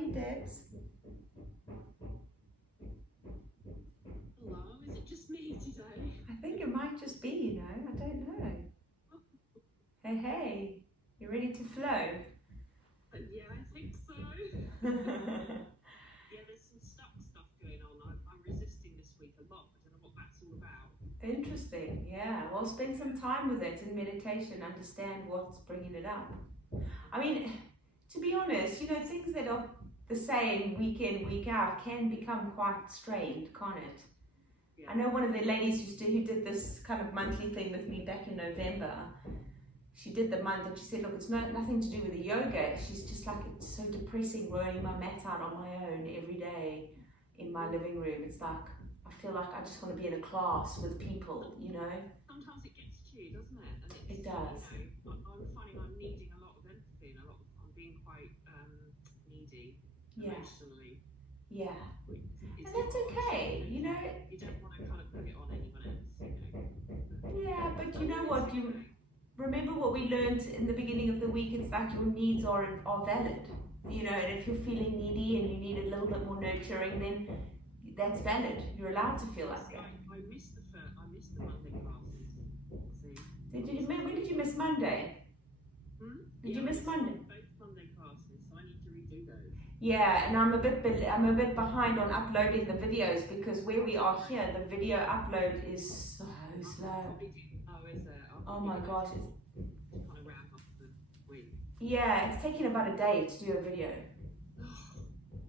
you, Debs? Hello, is it just me today? I think it might just be, you know, I don't know. Hey, hey, you ready to flow? Yeah, I think so. Yeah, there's some stuck stuff going on. I'm resisting this week a lot. I don't know what that's all about. Interesting, yeah. Well, spend some time with it in meditation, understand what's bringing it up. I mean, to be honest, you know, things that are the same week in, week out can become quite strained, can't it? Yeah. I know one of the ladies who did this kind of monthly thing with me back in November. She did the month and she said, look, it's nothing to do with the yoga. She's just like, it's so depressing rolling my mat out on my own every day in my living room. It's like, I feel like I just want to be in a class with people, you know? Sometimes it gets to you, doesn't it? And It does. You know, I'm finding I'm needing a lot of empathy and I'm being quite needy emotionally. Yeah. It's And that's okay, you know? You don't want to kind of put it on anyone else, you know? Yeah, but you know what? You remember what we learned in the beginning of the week. It's like your needs are valid, you know, and if you're feeling needy and you need a little bit more nurturing, then that's valid. You're allowed to feel like that. I missed the Monday classes. See? When did you miss Monday? Did you miss Monday? Both Monday classes, so I need to redo those. Yeah, and I'm a bit behind on uploading the videos because where we are here, the video upload is so slow. Oh my gosh, it's kind of wrap up the week. Yeah, it's taking about a day to do a video.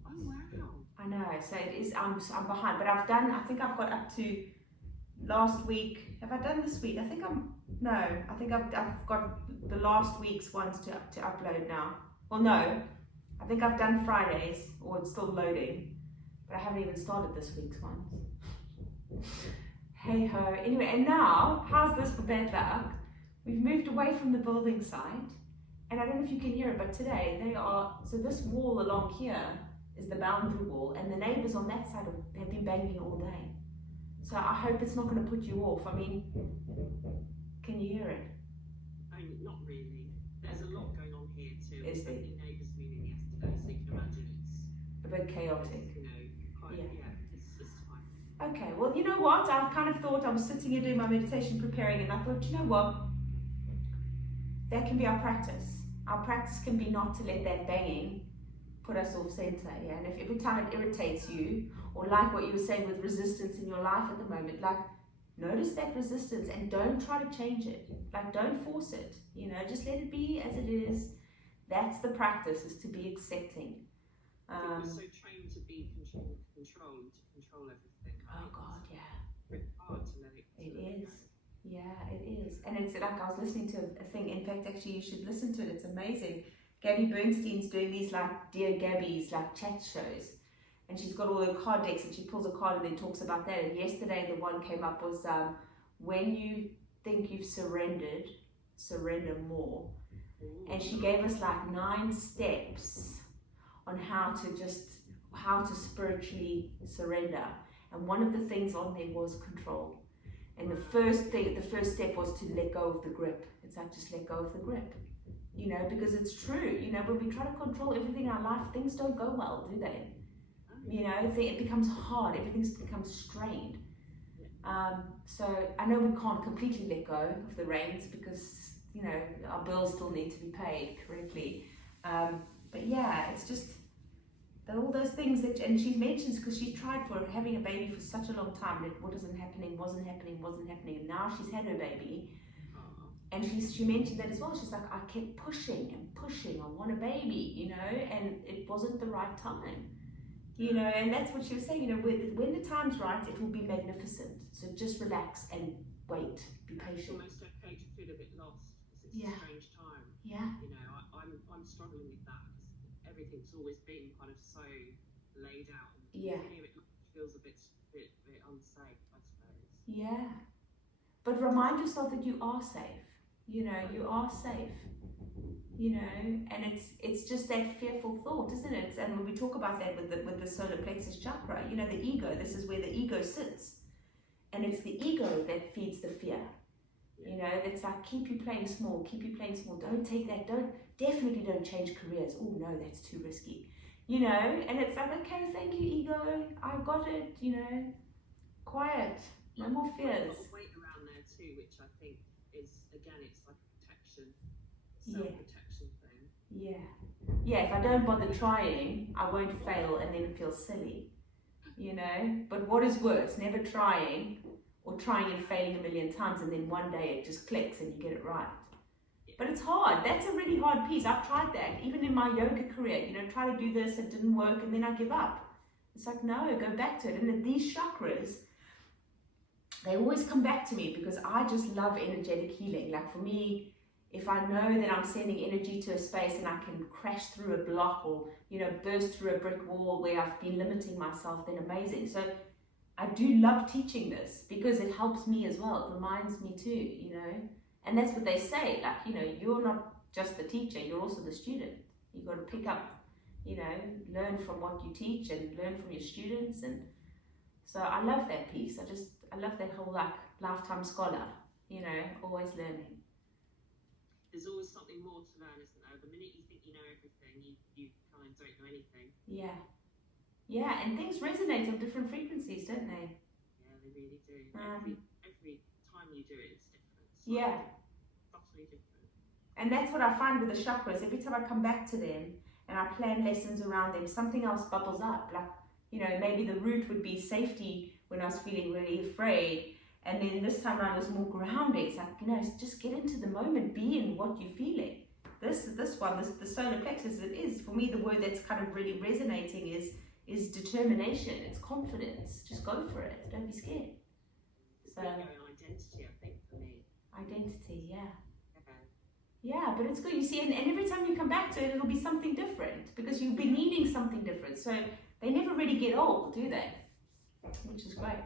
Oh wow! I know, so it is. I'm behind, but I think I've got up to last week. Have I done this week? I think I've got the last week's ones to upload now. Well, no, I think I've done Fridays, or it's still loading, but I haven't even started this week's ones. Hey ho. Anyway, and now, how's this for bad luck? We've moved away from the building site, and I don't know if you can hear it, but today so this wall along here is the boundary wall, and the neighbours on that side have been banging all day. So I hope it's not going to put you off. I mean, can you hear it? Not really. There's a lot going on here too. Is there? Neighbours moving yesterday, so you can imagine it's a bit chaotic. You know, it's fine. Okay, well, you know what? I kind of thought I was sitting here doing my meditation, preparing, and I thought, you know what? That can be our practice. Our practice can be not to let that banging put us off center, yeah? And if every time it irritates you, or like what you were saying with resistance in your life at the moment, like, notice that resistance and don't try to change it. Like, don't force it, you know? Just let it be as it is. That's the practice, is to be accepting. We're so trained to be controlled, to control everything. Oh God, yeah. It's hard to let it. It is. Yeah, it is. And it's like I was listening to a thing. In fact, actually, you should listen to it. It's amazing. Gabby Bernstein's doing these like Dear Gabby's like chat shows, and she's got all her card decks, and she pulls a card and then talks about that. And yesterday, the one came up was when you think you've surrendered, surrender more. And she gave us like 9 steps on how to spiritually surrender. And one of the things on there was control. And the first step was to let go of the grip. It's like, just let go of the grip, you know, because it's true. You know, when we try to control everything in our life, things don't go well, do they? You know, it becomes hard. Everything becomes strained. So I know we can't completely let go of the reins because, you know, our bills still need to be paid correctly. But yeah, it's just all those things that, and she mentions, because she tried for having a baby for such a long time, and it wasn't happening, and now she's had her baby, and she mentioned that as well. She's like, I kept pushing and pushing, I want a baby, you know, and it wasn't the right time, you know, and that's what she was saying, you know, when the time's right, it will be magnificent. So just relax and wait, be patient. It's almost okay to feel a bit lost because it's a strange time. Yeah. You know, I'm struggling with that because everything's always been kind of so laid out. And yeah. It feels a bit unsafe, I suppose. Yeah. But remind yourself that you are safe. You know, you are safe. You know, and it's just that fearful thought, isn't it? And when we talk about that with the solar plexus chakra, you know, the ego, this is where the ego sits. And it's the ego that feeds the fear. You know, it's like, keep you playing small, don't take that, definitely don't change careers. Oh no, that's too risky. you know, and it's like, okay, thank you, ego, I got it, you know, quiet, no more fears. There's a lot of weight around there too, which I think is, again, it's like a protection, Yeah. self-protection thing. Yeah, if I don't bother trying, I won't fail and then feel silly, you know. But what is worse, never trying or trying and failing a million times and then one day it just clicks and you get it right. But it's hard. That's a really hard piece. I've tried that. Even in my yoga career, you know, try to do this, it didn't work, and then I give up. It's like, no, go back to it. And these chakras, they always come back to me because I just love energetic healing. Like for me, if I know that I'm sending energy to a space and I can crash through a block or, you know, burst through a brick wall where I've been limiting myself, then amazing. So I do love teaching this because it helps me as well. It reminds me too, you know. And that's what they say, like, you know, you're not just the teacher, you're also the student. You've got to pick up, you know, learn from what you teach and learn from your students. And so I love that piece. I love that whole, like, lifetime scholar, you know, always learning. There's always something more to learn, isn't there? The minute you think you know everything, you kind of don't know anything. Yeah. Yeah, and things resonate on different frequencies, don't they? Yeah, they really do. Every time you do it, it's different. Yeah. Utterly different. And that's what I find with the chakras. Every time I come back to them and I plan lessons around them, something else bubbles up. Like, you know, maybe the root would be safety when I was feeling really afraid. And then this time around it was more grounding. It's like, you know, just get into the moment, be in what you're feeling. The solar plexus, it is, for me, the word that's kind of really resonating is determination. It's confidence. Just go for it. Don't be scared. So, ego and identity, I think, for me. Identity, yeah. Okay. Yeah, but it's good. You see, and every time you come back to it, it'll be something different because you'll be needing something different. So they never really get old, do they? Which is great.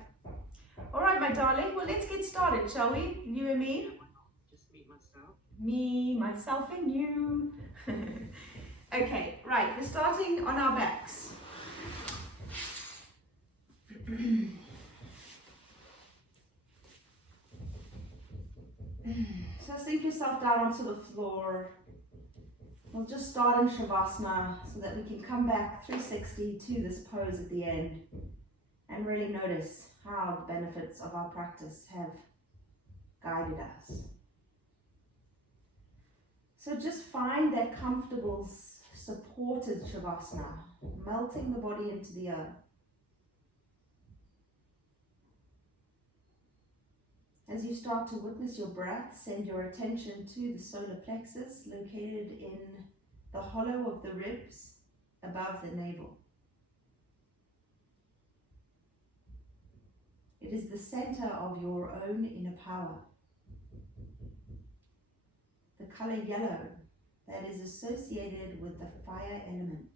All right, my darling. Well, let's get started, shall we? You and me? Yeah, why not? Just meet myself. Me, myself, and you. Okay, right. We're starting on our backs. So sink yourself down onto the floor. We'll just start in Shavasana so that we can come back 360 to this pose at the end and really notice how the benefits of our practice have guided us. So just find that comfortable, supported Shavasana, melting the body into the earth. As you start to witness your breath, send your attention to the solar plexus located in the hollow of the ribs above the navel. It is the center of your own inner power. The color yellow that is associated with the fire element.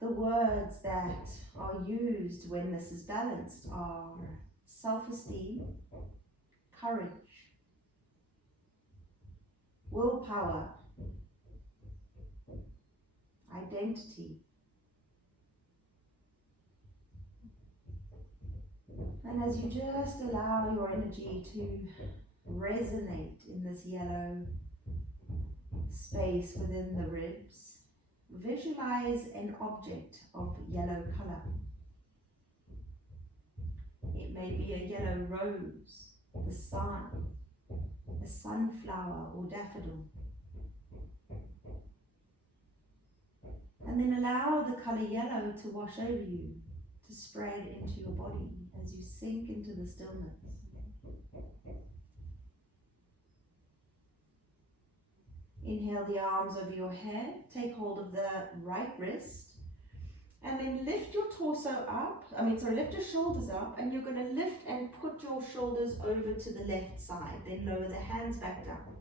The words that are used when this is balanced are self-esteem, courage, willpower, identity, and as you just allow your energy to resonate in this yellow space within the ribs, visualize an object of yellow color. It may be a yellow rose, the sun, a sunflower or daffodil. And then allow the color yellow to wash over you, to spread into your body as you sink into the stillness. Inhale the arms over your head, take hold of the right wrist, and then lift your torso up, lift your shoulders up, and you're going to lift and put your shoulders over to the left side, then lower the hands back down.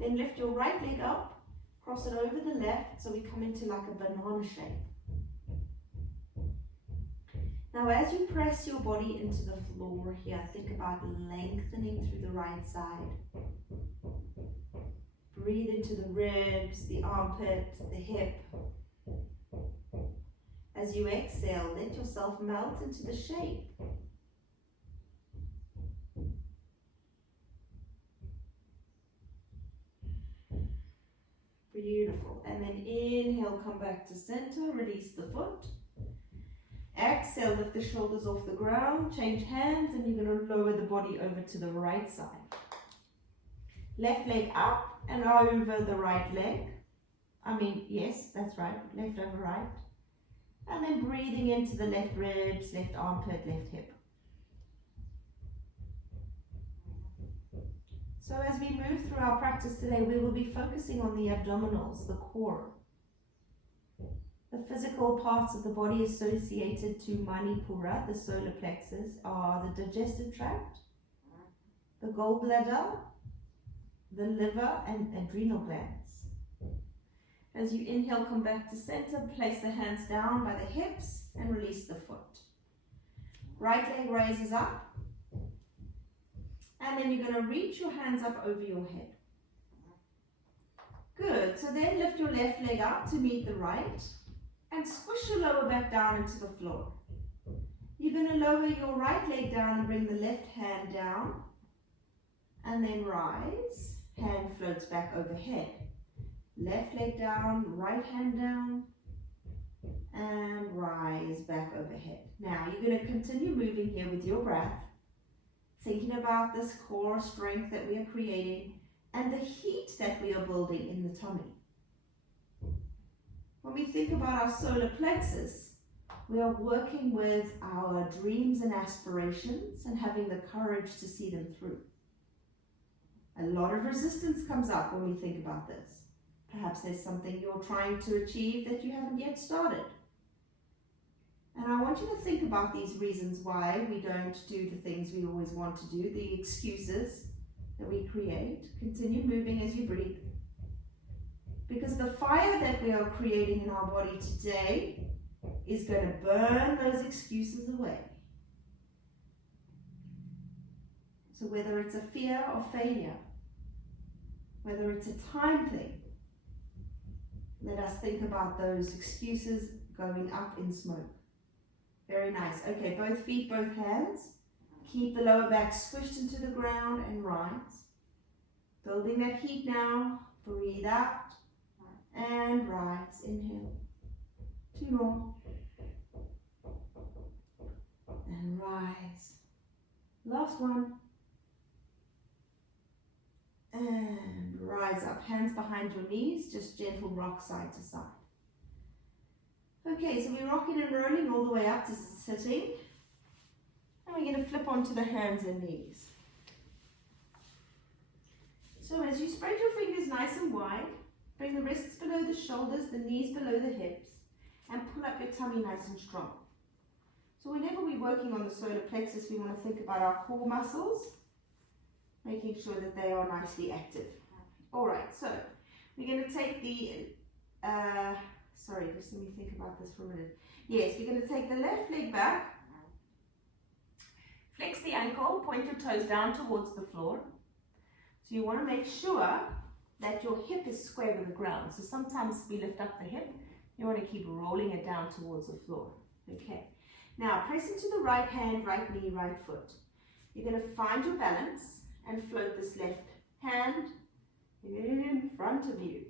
Then lift your right leg up, cross it over the left, so we come into like a banana shape. Now as you press your body into the floor here, think about lengthening through the right side. Breathe into the ribs, the armpit, the hip. As you exhale, let yourself melt into the shape. Beautiful. And then inhale, come back to center, release the foot. Exhale, lift the shoulders off the ground, change hands, and you're going to lower the body over to the right side. Left leg up and over the right leg. Yes, that's right, left over right. And then breathing into the left ribs, left armpit, left hip. So as we move through our practice today, we will be focusing on the abdominals, the core. The physical parts of the body associated to Manipura, the solar plexus, are the digestive tract, the gallbladder, the liver, and adrenal glands. As you inhale, come back to center, place the hands down by the hips and release the foot. Right leg raises up. And then you're going to reach your hands up over your head. Good. So then lift your left leg up to meet the right and squish your lower back down into the floor. You're going to lower your right leg down and bring the left hand down. And then rise. Hand floats back overhead. Left leg down, right hand down. And rise back overhead. Now you're going to continue moving here with your breath. Thinking about this core strength that we are creating and the heat that we are building in the tummy. When we think about our solar plexus, we are working with our dreams and aspirations and having the courage to see them through. A lot of resistance comes up when we think about this. Perhaps there's something you're trying to achieve that you haven't yet started. And I want you to think about these reasons why we don't do the things we always want to do, the excuses that we create. Continue moving as you breathe. Because the fire that we are creating in our body today is going to burn those excuses away. So whether it's a fear of failure, whether it's a time thing, let us think about those excuses going up in smoke. Very nice. Okay, both feet, both hands. Keep the lower back squished into the ground and rise. Building that heat now. Breathe out and rise. Inhale. 2 more. And rise. Last one. And rise up. Hands behind your knees. Just gentle rock side to side. Okay, so we're rocking and rolling all the way up to sitting. And we're going to flip onto the hands and knees. So as you spread your fingers nice and wide, bring the wrists below the shoulders, the knees below the hips, and pull up your tummy nice and strong. So whenever we're working on the solar plexus, we want to think about our core muscles, making sure that they are nicely active. All right, so we're going to take the... just let me think about this for a minute. Yes, we're going to take the left leg back. Flex the ankle, point your toes down towards the floor. So you want to make sure that your hip is square with the ground. So sometimes we lift up the hip. You want to keep rolling it down towards the floor. Okay. Now press into the right hand, right knee, right foot. You're going to find your balance and float this left hand in front of you.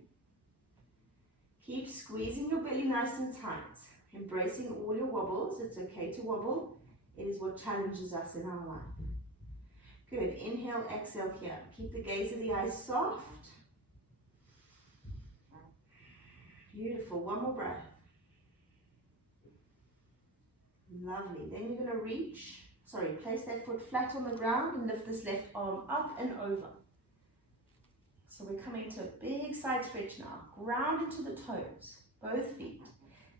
Keep squeezing your belly nice and tight, embracing all your wobbles. It's okay to wobble. It is what challenges us in our life. Good. Inhale, exhale here. Keep the gaze of the eyes soft. Beautiful. One more breath. Lovely. Then you're going to place that foot flat on the ground and lift this left arm up and over. So we're coming to a big side stretch now. Ground into the toes, both feet.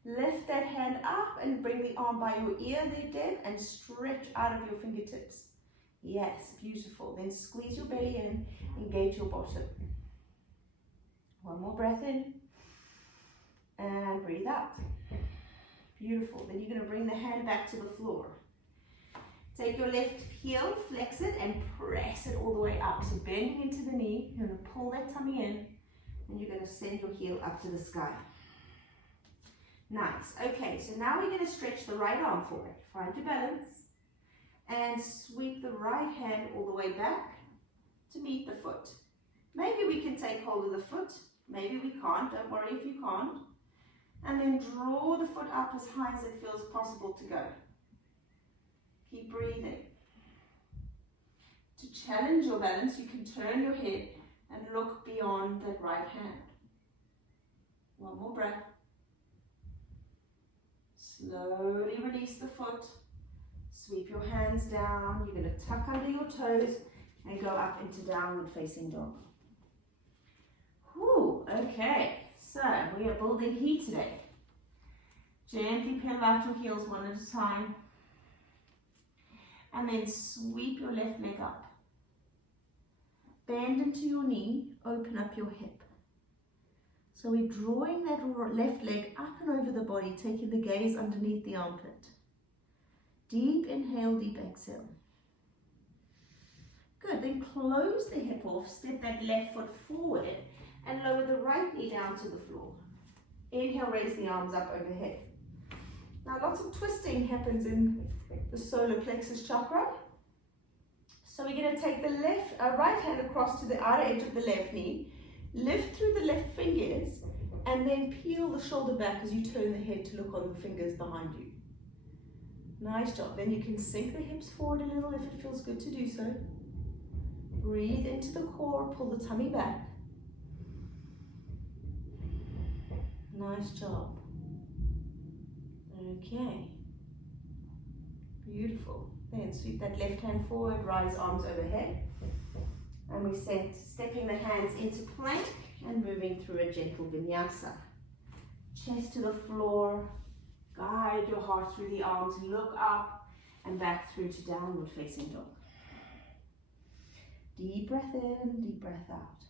Lift that hand up and bring the arm by your ear there, Deb, and stretch out of your fingertips. Yes, beautiful. Then squeeze your belly in, engage your bottom. One more breath in. And breathe out. Beautiful. Then you're going to bring the hand back to the floor. Take your left heel, flex it, and press it all the way up. So bending into the knee, you're going to pull that tummy in, and you're going to send your heel up to the sky. Nice. Okay, so now we're going to stretch the right arm forward. Find your balance, and sweep the right hand all the way back to meet the foot. Maybe we can take hold of the foot Maybe we can't, don't worry if you can't. And then draw the foot up as high as it feels possible to go. Keep breathing. To challenge your balance, you can turn your head and look beyond that right hand. One more breath. Slowly release the foot. Sweep your hands down. You're going to tuck under your toes and go up into downward facing dog. Whew, okay. So we are building heat today. Gently peel out your heels one at a time. And then sweep your left leg up. Bend into your knee, open up your hip. So we're drawing that left leg up and over the body, taking the gaze underneath the armpit. Deep inhale, deep exhale. Good, then close the hip off, step that left foot forward and lower the right knee down to the floor. Inhale, raise the arms up overhead. Now lots of twisting happens in the solar plexus chakra. So we're going to take the right hand across to the outer edge of the left knee, lift through the left fingers, and then peel the shoulder back as you turn the head to look on the fingers behind you. Nice job. Then you can sink the hips forward a little if it feels good to do so. Breathe into the core, pull the tummy back. Nice job. Okay. Beautiful. Then sweep that left hand forward, rise arms overhead. And we stepping the hands into plank and moving through a gentle vinyasa. Chest to the floor, guide your heart through the arms, look up and back through to downward facing dog. Deep breath in, deep breath out.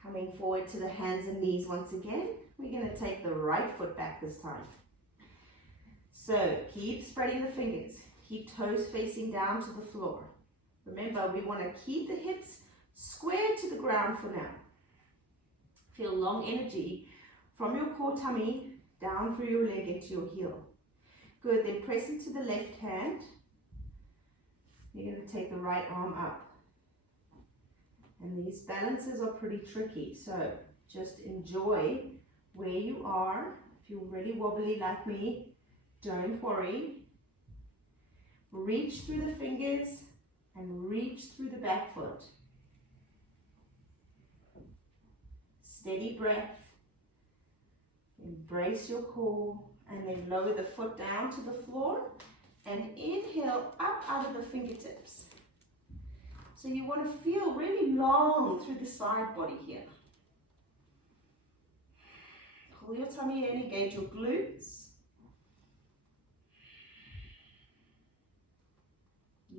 Coming forward to the hands and knees once again. We're going to take the right foot back this time. So keep spreading the fingers, keep toes facing down to the floor. Remember, we want to keep the hips square to the ground for now. Feel long energy from your core tummy down through your leg into your heel. Good, then press into the left hand. You're going to take the right arm up. And these balances are pretty tricky, so just enjoy where you are. If you're really wobbly like me, don't worry. Reach through the fingers and reach through the back foot. Steady breath. Embrace your core and then lower the foot down to the floor and inhale up out of the fingertips. So you want to feel really long through the side body here. Pull your tummy in, engage your glutes.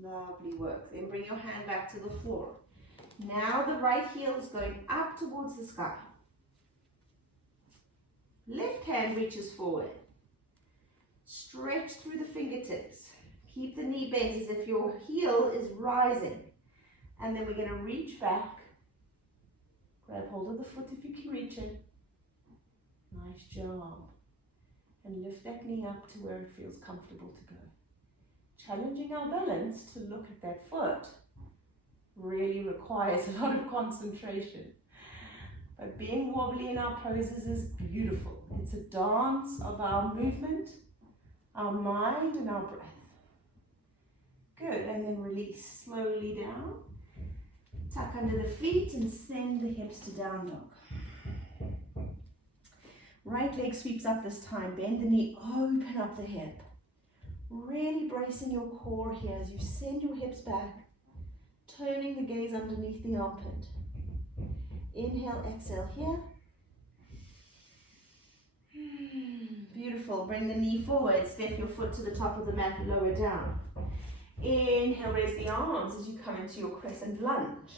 Lovely work. Then bring your hand back to the floor. Now the right heel is going up towards the sky. Left hand reaches forward. Stretch through the fingertips. Keep the knee bent as if your heel is rising. And then we're going to reach back. Grab hold of the foot if you can reach it. Nice job. And lift that knee up to where it feels comfortable to go. Challenging our balance to look at that foot really requires a lot of concentration. But being wobbly in our poses is beautiful. It's a dance of our movement, our mind and our breath. Good, and then release slowly down. Tuck under the feet and send the hips to down dog. Right leg sweeps up this time. Bend the knee, open up the hip. Really bracing your core here as you send your hips back, turning the gaze underneath the armpit. Inhale, exhale here. Beautiful. Bring the knee forward. Step your foot to the top of the mat and lower down. Inhale, raise the arms as you come into your crescent lunge.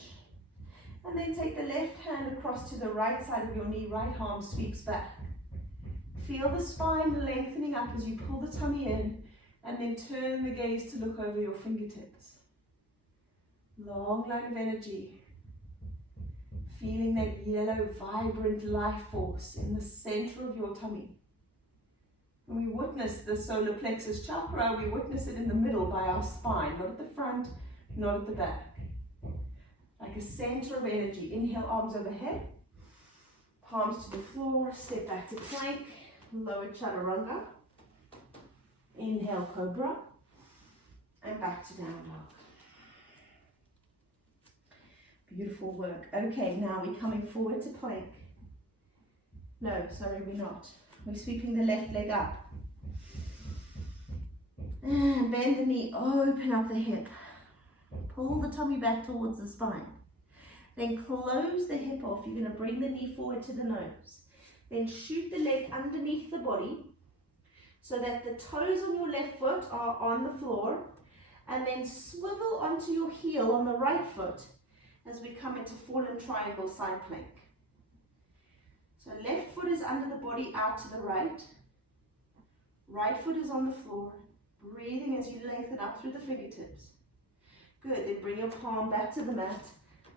And then take the left hand across to the right side of your knee. Right arm sweeps back. Feel the spine lengthening up as you pull the tummy in. And then turn the gaze to look over your fingertips. Long line of energy. Feeling that yellow, vibrant life force in the center of your tummy. When we witness the solar plexus chakra, we witness it in the middle by our spine, not at the front, not at the back. Like like a center of energy. Inhale, arms overhead, palms to the floor, step back to plank, lower chaturanga. Inhale, cobra, and back to down dog. Beautiful work. Okay, now we're coming forward to plank. No, sorry, we're not. We're sweeping the left leg up. And bend the knee, open up the hip. Pull the tummy back towards the spine. Then close the hip off. You're going to bring the knee forward to the nose. Then shoot the leg underneath the body so that the toes on your left foot are on the floor. And then swivel onto your heel on the right foot as we come into fallen triangle side plank. So left foot is under the body out to the right. Right foot is on the floor. Breathing as you lengthen up through the fingertips. Good, then bring your palm back to the mat.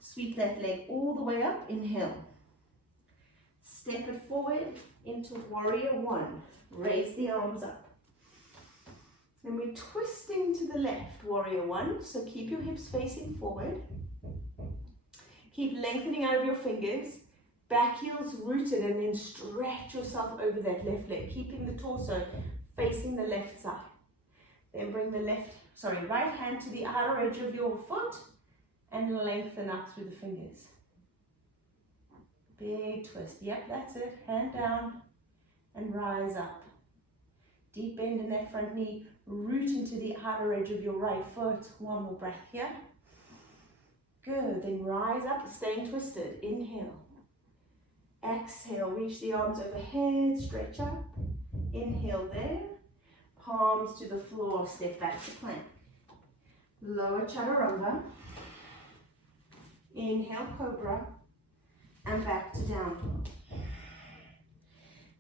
Sweep that leg all the way up. Inhale. Step it forward into warrior one. Raise the arms up. Then we're twisting to the left, warrior one. So keep your hips facing forward. Keep lengthening out of your fingers. Back heels rooted, and then stretch yourself over that left leg, keeping the torso facing the left side. Then bring the right hand to the outer edge of your foot and lengthen up through the fingers. Big twist. Yep, that's it. Hand down and rise up. Deep bend in that front knee. Root into the outer edge of your right foot. One more breath here. Good. Then rise up, staying twisted. Inhale. Exhale. Reach the arms overhead. Stretch up. Inhale there. Palms to the floor. Step back to plank. Lower chaturanga. Inhale, cobra. And back to down dog.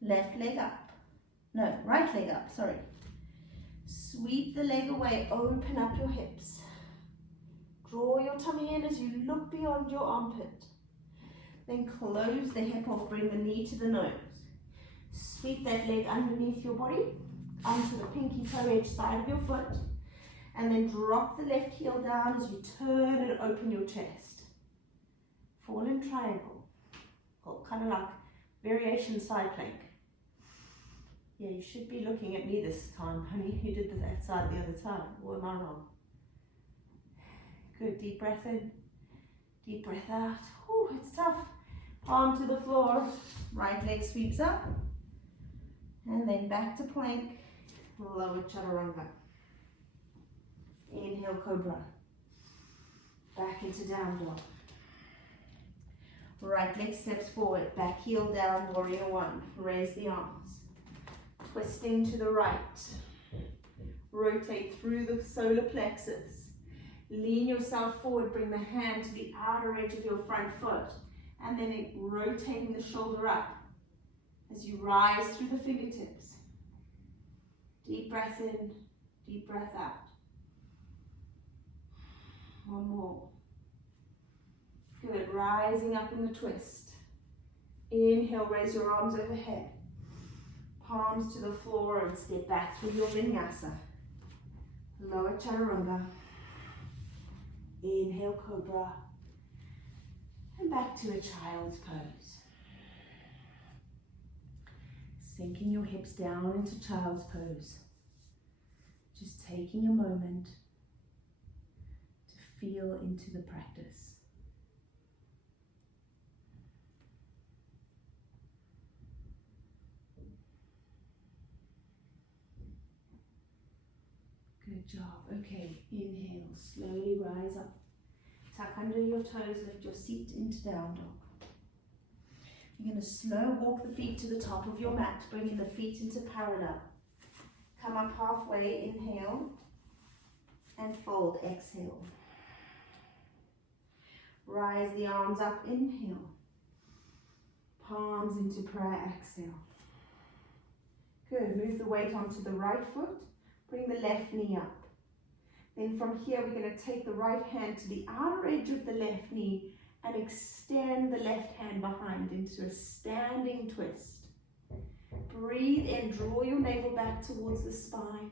Left leg up. No, right leg up, sorry. Sweep the leg away, open up your hips. Draw your tummy in as you look beyond your armpit. Then close the hip off, bring the knee to the nose. Sweep that leg underneath your body, onto the pinky toe edge side of your foot. And then drop the left heel down as you turn and open your chest. Fallen triangle. Or kind of like variation side plank. Yeah, you should be looking at me this time, honey. You did that side the other time. Or am I wrong? Good. Deep breath in. Deep breath out. Ooh, it's tough. Palm to the floor. Right leg sweeps up. And then back to plank. Lower chaturanga. Inhale, cobra. Back into down dog. Right leg steps forward. Back heel down, warrior one. Raise the arms. Twisting to the right. Rotate through the solar plexus. Lean yourself forward. Bring the hand to the outer edge of your front foot. And then rotating the shoulder up as you rise through the fingertips. Deep breath in, deep breath out. One more. Good. Rising up in the twist. Inhale, raise your arms overhead. Palms to the floor and step back through your vinyasa. Lower chaturanga. Inhale, cobra. And back to a child's pose. Sinking your hips down into child's pose. Just taking a moment to feel into the practice. Good job. Okay, inhale, slowly rise up. Tuck under your toes, lift your seat into down dog. You're going to slow walk the feet to the top of your mat, bringing the feet into parallel. Come up halfway, inhale, and fold, exhale. Rise the arms up, inhale. Palms into prayer, exhale. Good, move the weight onto the right foot. Bring the left knee up. Then from here, we're going to take the right hand to the outer edge of the left knee and extend the left hand behind into a standing twist. Breathe in, draw your navel back towards the spine.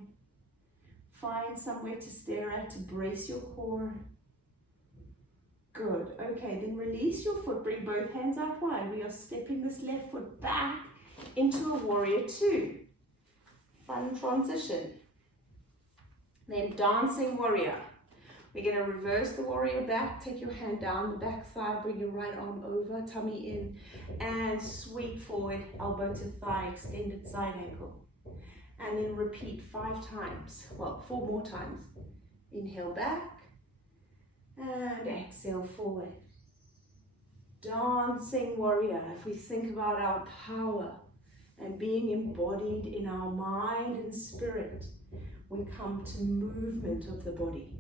Find somewhere to stare at to brace your core. Good. Okay, then release your foot. Bring both hands out wide. We are stepping this left foot back into a warrior two. Fun transition. Then dancing warrior. We're going to reverse the warrior back. Take your hand down the back thigh. Bring your right arm over, tummy in, and sweep forward, elbow to thigh, extended side ankle. And then repeat 5 times. Well, 4 more times. Inhale back. And exhale forward. Dancing warrior. If we think about our power and being embodied in our mind and spirit, we come to movement of the body.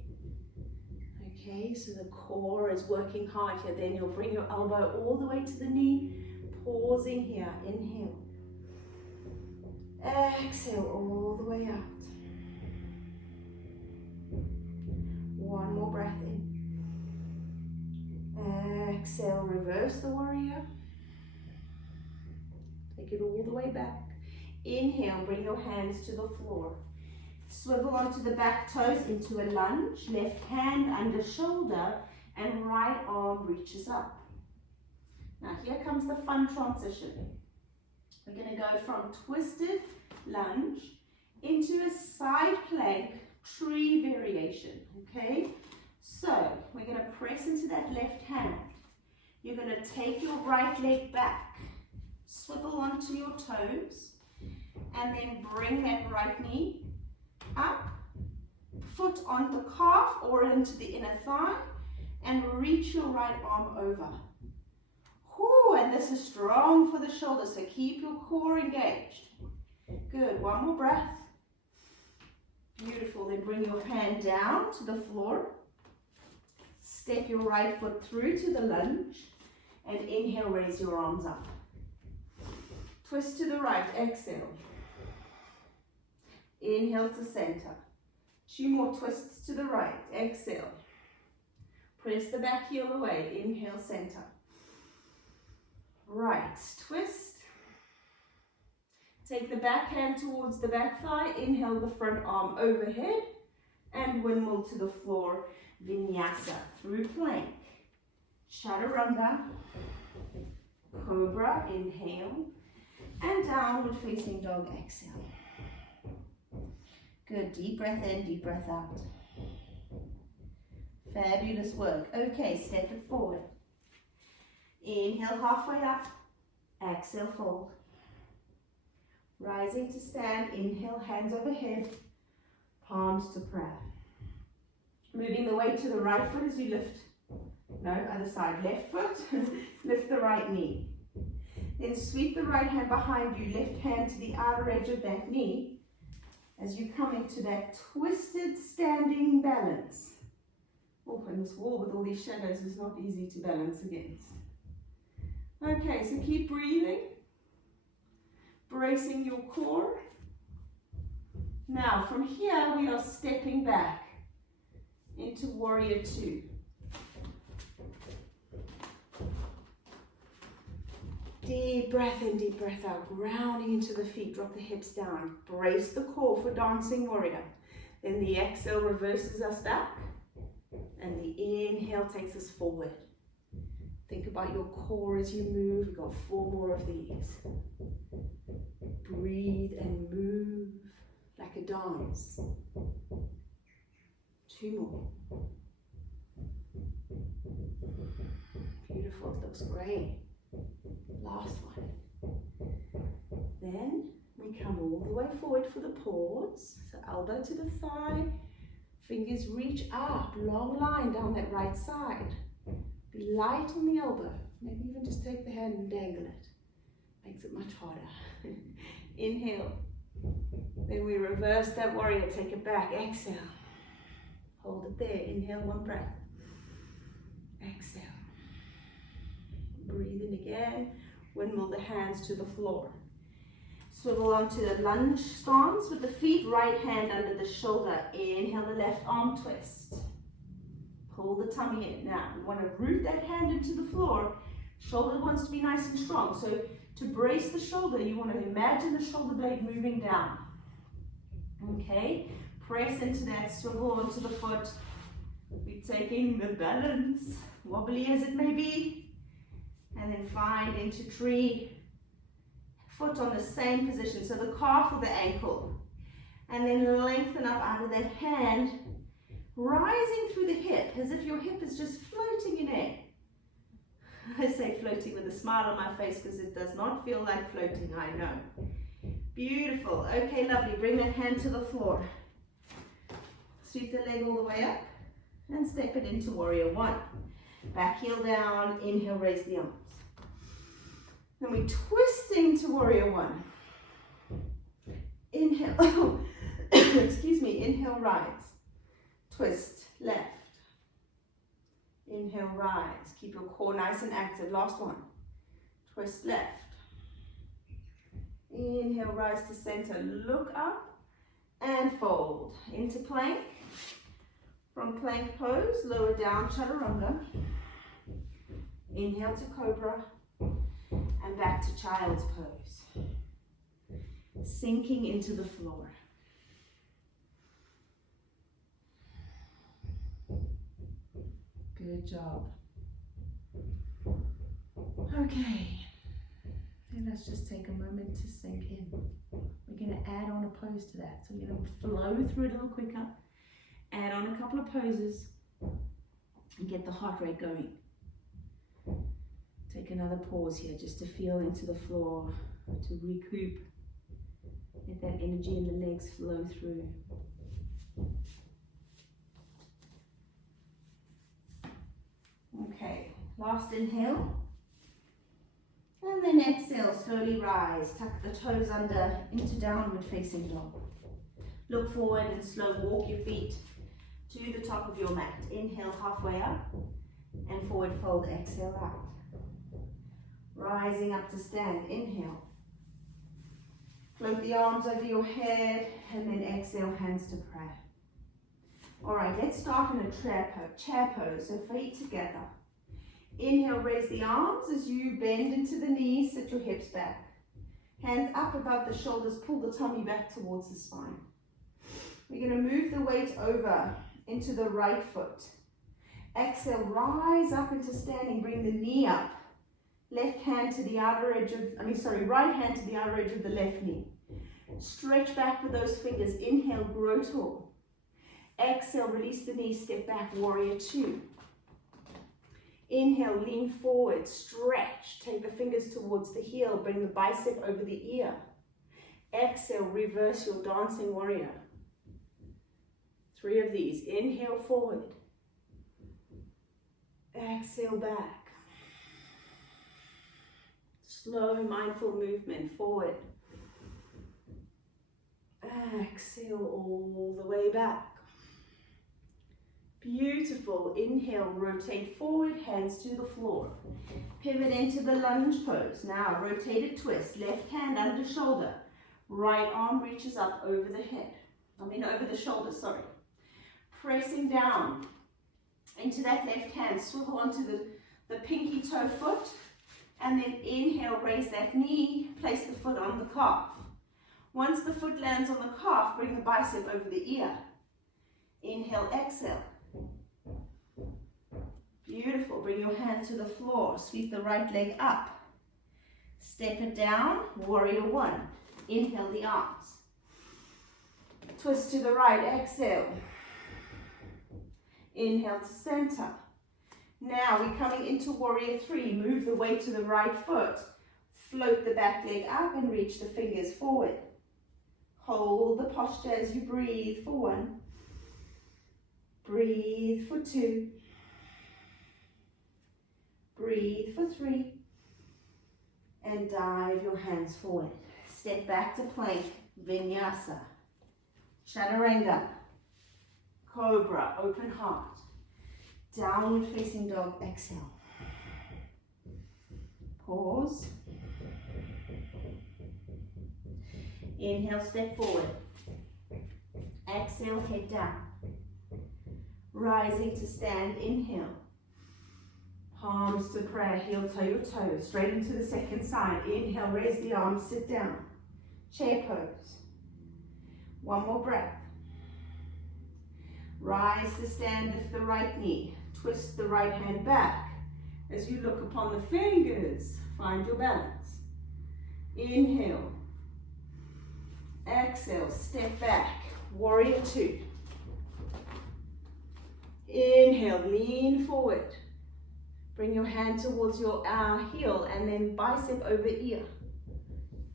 Okay, so the core is working hard here. Then you'll bring your elbow all the way to the knee, pausing here. Inhale. Exhale all the way out. One more breath in. Exhale, reverse the warrior. Take it all the way back. Inhale, bring your hands to the floor. Swivel onto the back toes into a lunge. Left hand under shoulder and right arm reaches up. Now here comes the fun transition. We're going to go from twisted lunge into a side plank tree variation. Okay? So we're going to press into that left hand. You're going to take your right leg back, swivel onto your toes, and then bring that right knee up, foot on the calf or into the inner thigh, and reach your right arm over. Whoo, and this is strong for the shoulders, so keep your core engaged. Good, one more breath. Beautiful, then bring your hand down to the floor. Step your right foot through to the lunge and inhale, raise your arms up. Twist to the right, exhale. Inhale to center. 2 more twists to the right, exhale. Press the back heel away, inhale, center. Right, twist. Take the back hand towards the back thigh, inhale the front arm overhead and windmill to the floor. Vinyasa through plank, chaturanga, cobra, inhale, and downward facing dog, exhale. Good, deep breath in, deep breath out. Fabulous work. Okay, step it forward. Inhale halfway up, exhale fold. Rising to stand, inhale hands overhead, palms to prayer. Moving the weight to the right foot as you lift, no, other side, left foot, lift the right knee. Then sweep the right hand behind you, left hand to the outer edge of that knee as you come into that twisted standing balance. Oh, and this wall with all these shadows is not easy to balance against. Okay, so keep breathing, bracing your core. Now, from here, we are stepping back into warrior two. Deep breath in, deep breath out, grounding into the feet, drop the hips down, brace the core for dancing warrior. Then the exhale reverses us back, and the inhale takes us forward. Think about your core as you move. We've got 4 more of these. Breathe and move like a dance. 2 more. Beautiful, it looks great. Last one. Then we come all the way forward for the pause. So elbow to the thigh, fingers reach up, long line down that right side. Be light on the elbow. Maybe even just take the hand and dangle it. Makes it much harder. Inhale. Then we reverse that warrior, take it back, exhale. Hold it there, inhale, 1 breath. Exhale. Breathe in again, windmill the hands to the floor. Swivel onto the lunge stance with the feet, right hand under the shoulder. Inhale the left arm twist. Pull the tummy in. Now, we want to root that hand into the floor. Shoulder wants to be nice and strong. So to brace the shoulder, you want to imagine the shoulder blade moving down. Okay? Press into that, swivel onto the foot. We Keep taking the balance, wobbly as it may be. And then find into tree. Foot on the same position, so the calf or the ankle. And then lengthen up out of that hand, rising through the hip, as if your hip is just floating in air. I say floating with a smile on my face because it does not feel like floating, I know. Beautiful. Okay, lovely. Bring that hand to the floor. Sweep the leg all the way up and step it into warrior one. Back heel down, inhale, raise the arms. Then we're twisting to warrior one. Inhale, excuse me, inhale, rise. Twist, left. Inhale, rise. Keep your core nice and active. Last one. Twist left. Inhale, rise to center. Look up and fold. Into plank. From plank pose, lower down, chaturanga. Inhale to cobra. And back to child's pose. Sinking into the floor. Good job. Okay. And let's just take a moment to sink in. We're going to add on a pose to that. So we're going to flow through it a little quicker. Add on a couple of poses and get the heart rate going. Take another pause here just to feel into the floor, to recoup. Let that energy in the legs flow through. Okay, last inhale. And then exhale, slowly rise. Tuck the toes under into downward facing dog. Look forward and slow walk your feet to the top of your mat. Inhale halfway up and forward fold, exhale out. Rising up to stand, inhale. Float the arms over your head and then exhale, hands to prayer. All right, let's start in a chair pose, so feet together. Inhale, raise the arms as you bend into the knees, sit your hips back. Hands up above the shoulders, pull the tummy back towards the spine. We're going to move the weight over into the right foot. Exhale, rise up into standing, bring the knee up. Left hand to the outer edge of, right hand to the outer edge of the left knee. Stretch back with those fingers. Inhale, grow tall. Exhale, release the knee, step back, warrior two. Inhale, lean forward, stretch. Take the fingers towards the heel, bring the bicep over the ear. Exhale, reverse your dancing warrior. 3 of these. Inhale, forward. Exhale, back. Slow, mindful movement, forward. Exhale all the way back. Beautiful. Inhale, rotate forward, hands to the floor. Pivot into the lunge pose. Now, rotated twist. Left hand under shoulder. Right arm reaches up over the head. Over the shoulder, sorry. Pressing down into that left hand. Swivel onto the pinky toe foot. And then inhale, raise that knee, place the foot on the calf. Once the foot lands on the calf, bring the bicep over the ear. Inhale, exhale. Beautiful. Bring your hand to the floor. Sweep the right leg up. Step it down, warrior one. Inhale the arms. Twist to the right, exhale. Inhale to center. Now we're coming into warrior three. Move the weight to the right foot. Float the back leg up and reach the fingers forward. Hold the posture as you breathe for 1. Breathe for 2. Breathe for 3. And dive your hands forward. Step back to plank, Vinyasa. Chaturanga. Cobra, open heart. Downward facing dog, exhale. Pause. Inhale, step forward. Exhale, head down. Rising to stand, inhale. Palms to prayer, heel toe your toes. Straight into the second side. Inhale, raise the arms, sit down. Chair pose. 1 more breath. Rise to stand, lift the right knee. Twist the right hand back. As you look upon the fingers, find your balance. Inhale. Exhale, step back. Warrior two. Inhale, lean forward. Bring your hand towards your heel and then bicep over ear.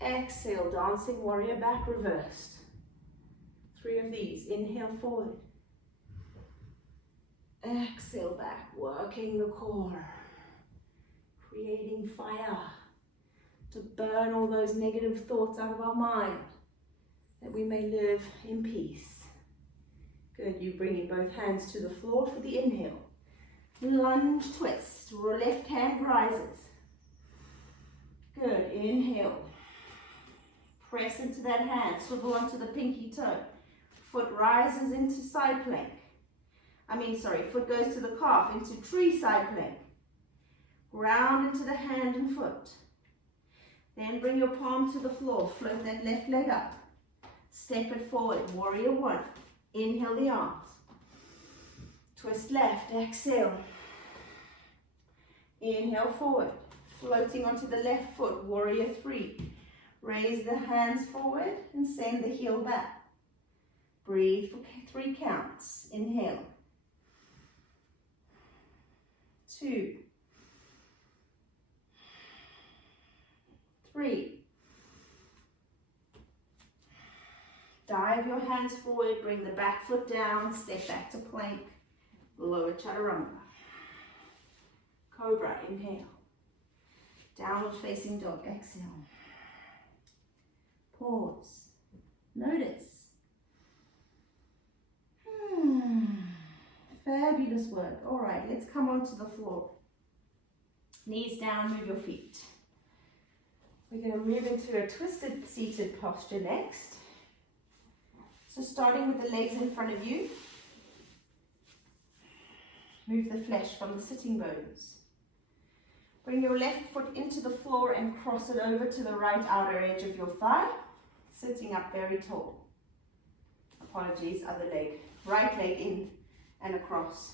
Exhale, dancing warrior back, reversed. 3 of these. Inhale forward. Exhale back, working the core. Creating fire to burn all those negative thoughts out of our mind, that we may live in peace. Good, you bringing both hands to the floor for the inhale. Lunge twist, left hand rises. Good, inhale. Press into that hand, swivel onto the pinky toe. Foot rises into side plank. Foot goes to the calf, into tree side plank. Ground into the hand and foot. Then bring your palm to the floor, float that left leg up. Step it forward, warrior one. Inhale the arms. Twist left, exhale. Inhale forward, floating onto the left foot, warrior three. Raise the hands forward and send the heel back. Breathe for 3 counts. Inhale. 2. 3. Dive your hands forward, bring the back foot down, step back to plank, lower chaturanga. Cobra, inhale. Downward facing dog, exhale. Pause. Notice. Fabulous work. All right, let's come onto the floor. Knees down, move your feet. We're going to move into a twisted seated posture next. So starting with the legs in front of you, move the flesh from the sitting bones. Bring your left foot into the floor and cross it over to the right outer edge of your thigh, sitting up very tall. Apologies, other leg. Right leg in and across.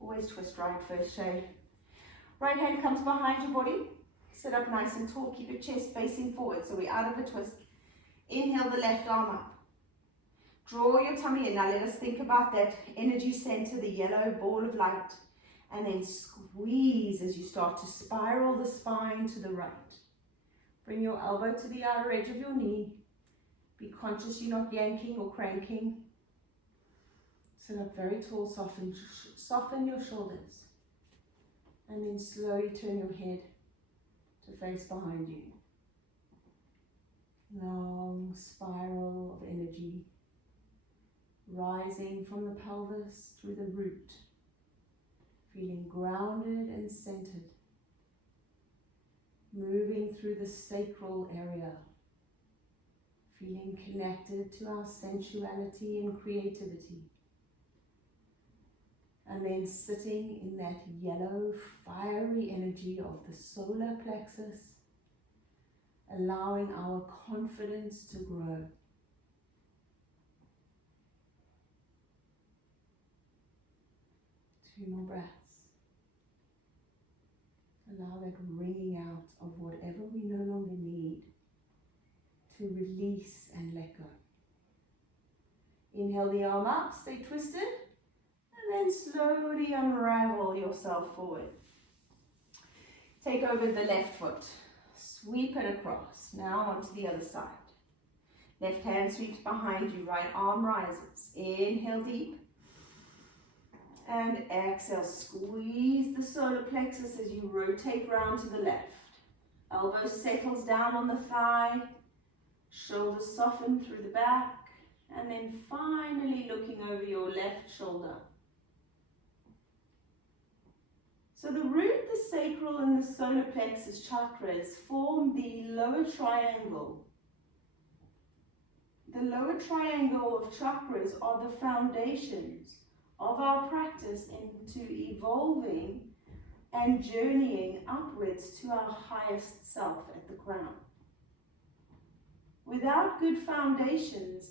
Always twist right first, Shay. Right hand comes behind your body. Sit up nice and tall. Keep your chest facing forward so we're out of a twist. Inhale the left arm up. Draw your tummy in. Now let us think about that energy center, the yellow ball of light. And then squeeze as you start to spiral the spine to the right. Bring your elbow to the outer edge of your knee. Be conscious you're not yanking or cranking. Sit up very tall, soften your shoulders. And then slowly turn your head to face behind you. Long spiral of energy rising from the pelvis through the root. Feeling grounded and centered. Moving through the sacral area. Feeling connected to our sensuality and creativity. And then sitting in that yellow, fiery energy of the solar plexus, allowing our confidence to grow. Two more breaths. Allow that wringing out of whatever we no longer need to release and let go. Inhale the arm up, stay twisted. And then slowly unravel yourself forward. Take over the left foot. Sweep it across. Now onto the other side. Left hand sweeps behind you. Right arm rises. Inhale deep. And exhale. Squeeze the solar plexus as you rotate round to the left. Elbow settles down on the thigh. Shoulders soften through the back. And then finally looking over your left shoulder. So the root, the sacral, and the solar plexus chakras form the lower triangle. The lower triangle of chakras are the foundations of our practice into evolving and journeying upwards to our highest self at the crown. Without good foundations,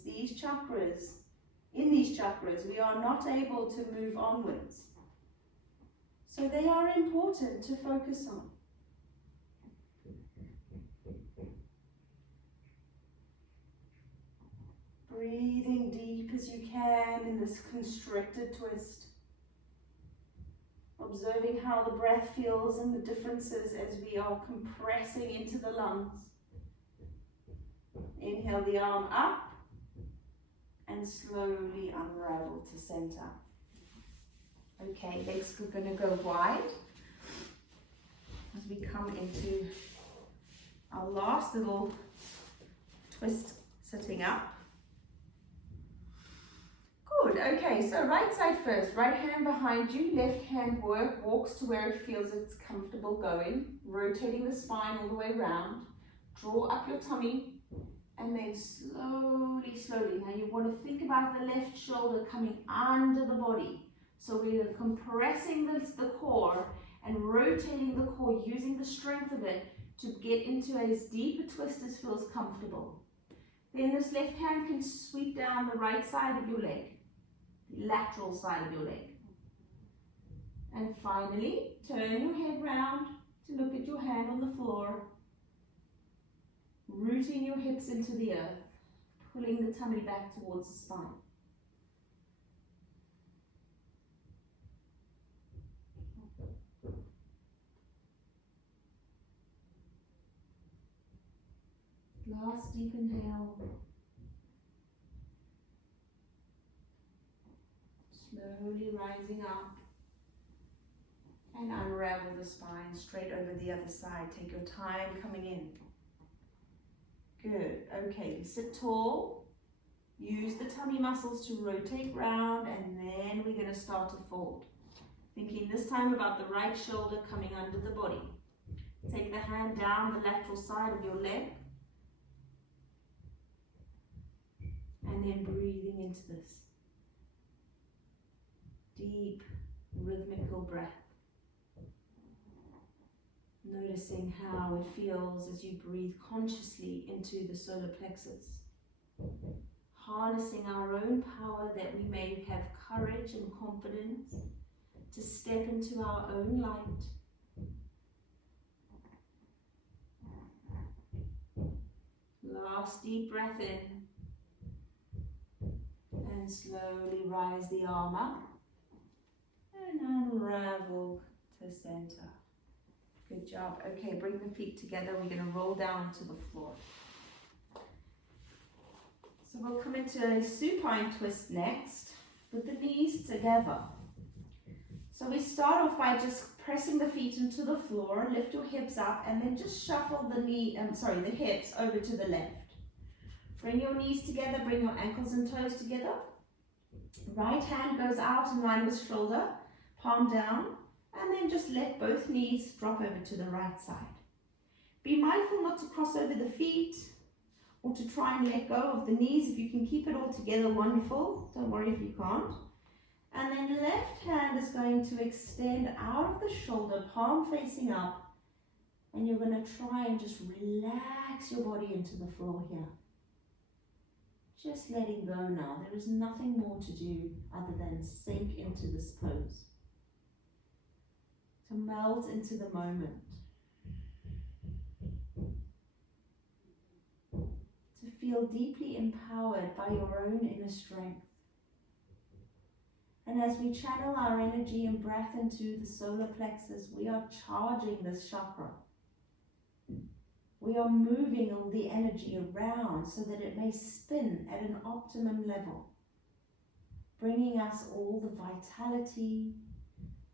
in these chakras, we are not able to move onwards. So they are important to focus on. Breathing deep as you can in this constricted twist. Observing how the breath feels and the differences as we are compressing into the lungs. Inhale the arm up and slowly unravel to center. Okay, legs are going to go wide as we come into our last little twist sitting up. Good, okay, so right side first, right hand behind you, left hand walks to where it feels it's comfortable going, rotating the spine all the way around. Draw up your tummy and then slowly, now you want to think about the left shoulder coming under the body. So we are compressing the core and rotating the core, using the strength of it to get into as deep a twist as feels comfortable. Then this left hand can sweep down the right side of your leg, the lateral side of your leg. And finally, turn your head round to look at your hand on the floor, rooting your hips into the earth, pulling the tummy back towards the spine. Last deep inhale. Slowly rising up. And unravel the spine straight over the other side. Take your time coming in. Good. Okay, sit tall. Use the tummy muscles to rotate round, and then we're going to start to fold. Thinking this time about the right shoulder coming under the body. Take the hand down the lateral side of your leg. And then breathing into this. Deep, rhythmical breath. Noticing how it feels as you breathe consciously into the solar plexus. Harnessing our own power that we may have courage and confidence to step into our own light. Last deep breath in. And slowly rise the arm up and unravel to center. Good job. Okay, bring the feet together. We're going to roll down to the floor. So we'll come into a supine twist next with the knees together. So we start off by just pressing the feet into the floor, lift your hips up, and then just shuffle the hips over to the left. Bring your knees together, bring your ankles and toes together. Right hand goes out in line with shoulder, palm down, and then just let both knees drop over to the right side. Be mindful not to cross over the feet or to try and let go of the knees. If you can keep it all together, wonderful. Don't worry if you can't. And then left hand is going to extend out of the shoulder, palm facing up, and you're going to try and just relax your body into the floor here. Just letting go now. There is nothing more to do other than sink into this pose. To melt into the moment. To feel deeply empowered by your own inner strength. And as we channel our energy and breath into the solar plexus, we are charging this chakra. We are moving all the energy around so that it may spin at an optimum level, bringing us all the vitality,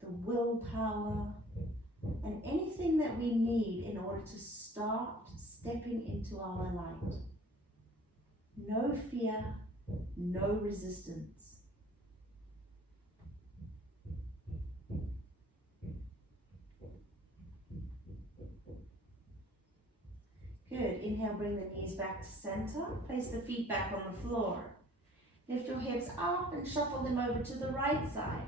the willpower, and anything that we need in order to start stepping into our light. No fear, no resistance. Good. Inhale, bring the knees back to center. Place the feet back on the floor. Lift your hips up and shuffle them over to the right side.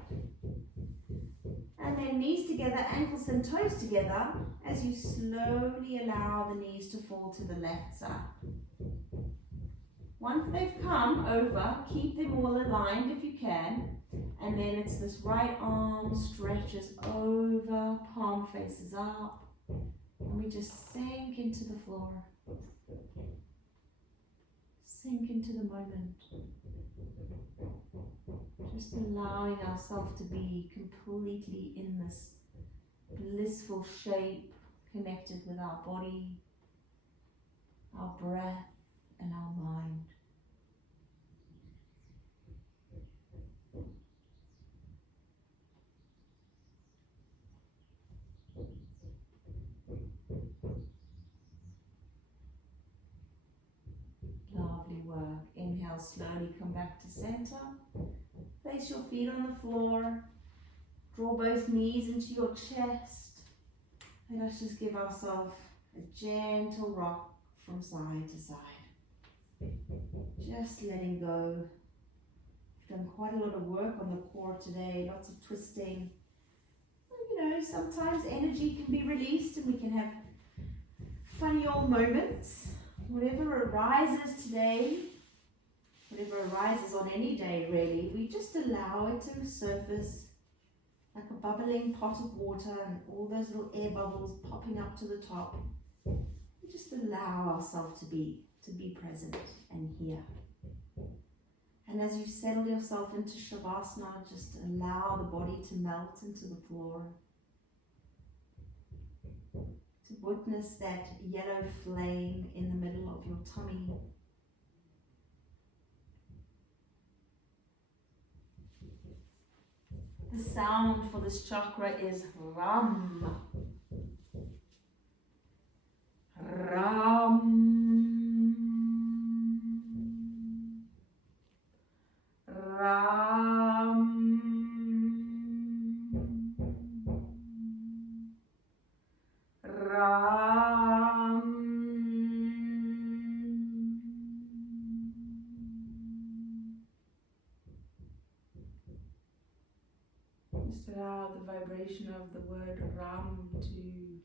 And then knees together, ankles and toes together as you slowly allow the knees to fall to the left side. Once they've come over, keep them all aligned if you can. And then it's this right arm stretches over, palm faces up. And we just sink into the floor. Sink into the moment. Just allowing ourselves to be completely in this blissful shape, connected with our body, our breath, and our mind. Lovely work. Inhale, slowly come back to center. Place your feet on the floor. Draw both knees into your chest. And let's just give ourselves a gentle rock from side to side. Just letting go. We've done quite a lot of work on the core today, lots of twisting. You know, sometimes energy can be released and we can have funny old moments. Whatever arises today, whatever arises on any day really, we just allow it to surface like a bubbling pot of water and all those little air bubbles popping up to the top. We just allow ourselves to be present and here. And as you settle yourself into Shavasana, just allow the body to melt into the floor. To witness that yellow flame in the middle of your tummy. The sound for this chakra is Ram. Ram. Ram. Ram. Just allow the vibration of the word Ram to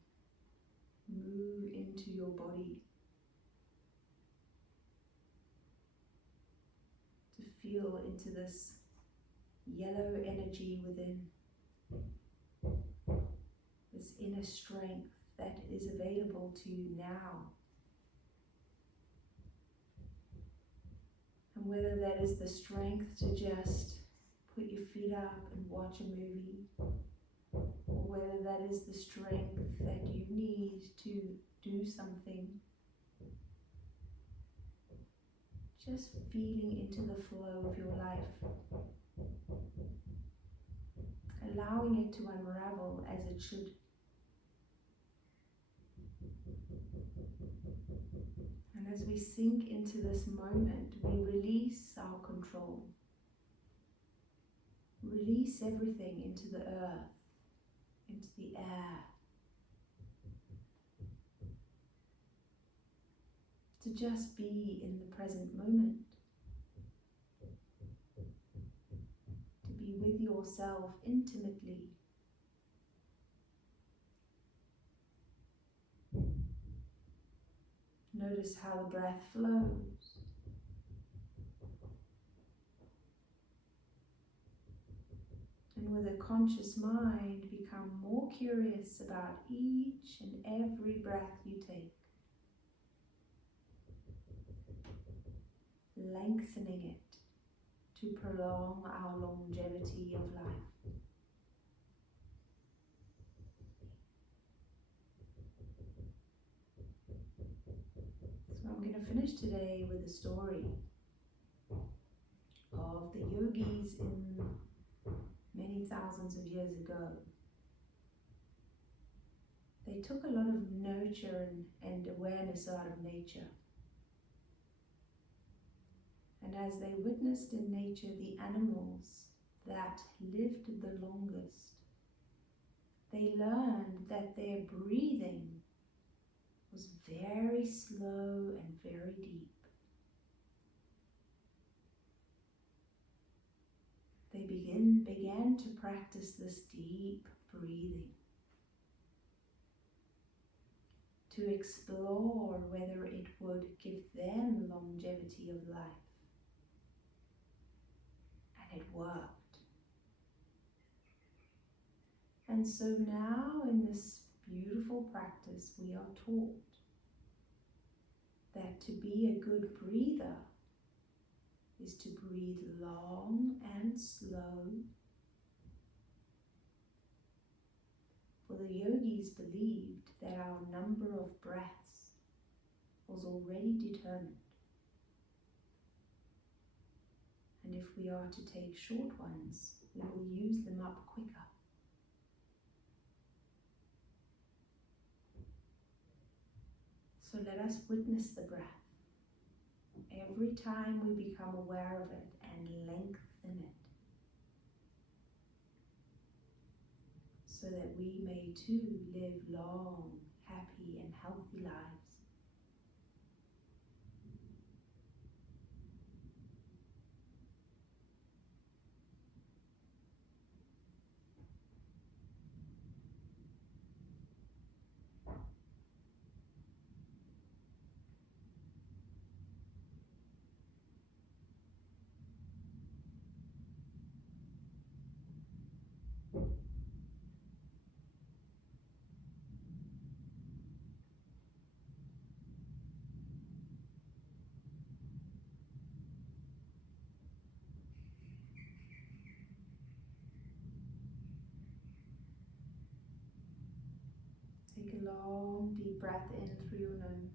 move into your body. To feel into this yellow energy within. This inner strength that is available to you now. And whether that is the strength to just put your feet up and watch a movie, or whether that is the strength that you need to do something. Just feeling into the flow of your life. Allowing it to unravel as it should. And as we sink into this moment, we release our control. Release everything into the earth, into the air. To just be in the present moment. To be with yourself intimately. Notice how the breath flows. And with a conscious mind, become more curious about each and every breath you take. Lengthening it to prolong our longevity of life. So I'm going to finish today with a story of the yogis in many thousands of years ago. They took a lot of nurture and awareness out of nature. And as they witnessed in nature the animals that lived the longest, they learned that their breathing was very slow and very deep. They began to practice this deep breathing to explore whether it would give them longevity of life. And it worked. And so now in this beautiful practice, we are taught that to be a good breather is to breathe long and slow. For the yogis believed that our number of breaths was already determined. And if we are to take short ones, we will use them up quicker. So let us witness the breath. Every time we become aware of it and lengthen it, so that we may too live long, happy and healthy lives. Take a long, deep breath in through your nose.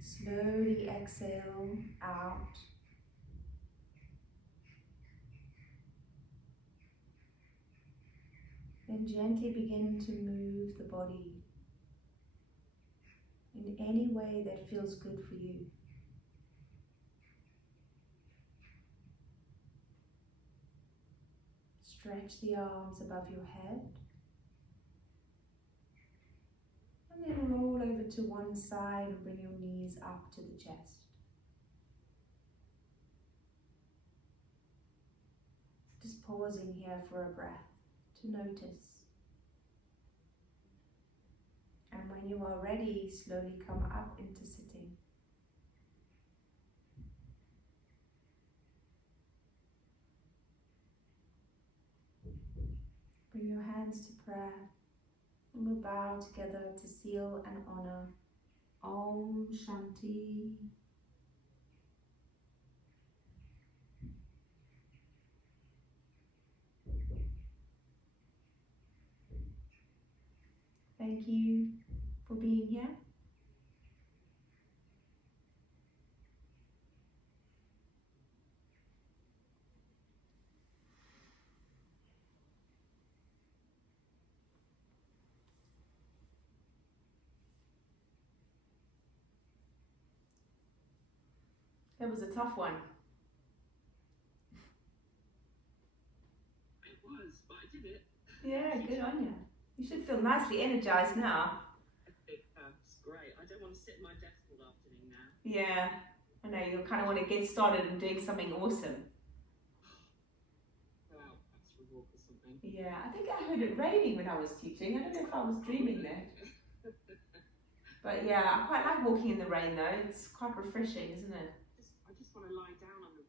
Slowly exhale out. Then gently begin to move the body in any way that feels good for you. Stretch the arms above your head. And then roll over to one side and bring your knees up to the chest. Just pausing here for a breath to notice. And when you are ready, slowly come up into sitting. Bring your hands to prayer. And we'll bow together to seal and honor. Om Shanti. Thank you for being here. That was a tough one. It was, but I did it. Yeah, good on you. You should feel nicely energized now. That's great. I don't want to sit at my desk all afternoon now. Yeah, I know, you kind of want to get started and doing something awesome. Go out, perhaps for a walk or something. Yeah, I think I heard it raining when I was teaching. I don't know if I was dreaming that. But yeah, I quite like walking in the rain though. It's quite refreshing, isn't it? I just want to lie down on the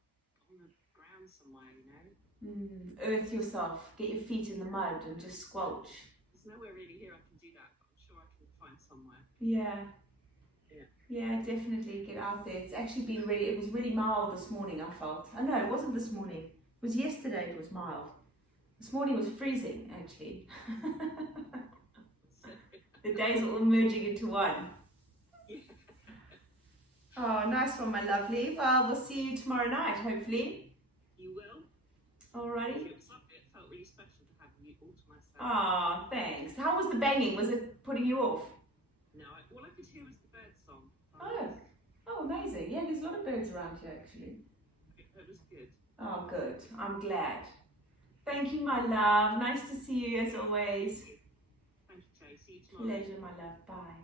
ground somewhere, you know. Earth yourself. Get your feet in the mud and just squelch. There's nowhere really here I can do that, but I'm sure I can find somewhere. Yeah. Yeah, definitely get out there. It's actually been it was really mild this morning, I felt. Oh no, it wasn't this morning. It was yesterday it was mild. This morning was freezing, actually. The days are all merging into one. Oh, nice one, my lovely. Well, we'll see you tomorrow night, hopefully. You will. Alrighty. It was lovely. It felt really special to have you all to myself. Oh, thanks. How was the banging? Was it putting you off? No, all I could hear was the bird song. Oh, amazing. Yeah, there's a lot of birds around here, actually. It was good. Oh, good. I'm glad. Thank you, my love. Nice to see you as always. Thank you, Jay. See you tomorrow. Pleasure, my love. Bye.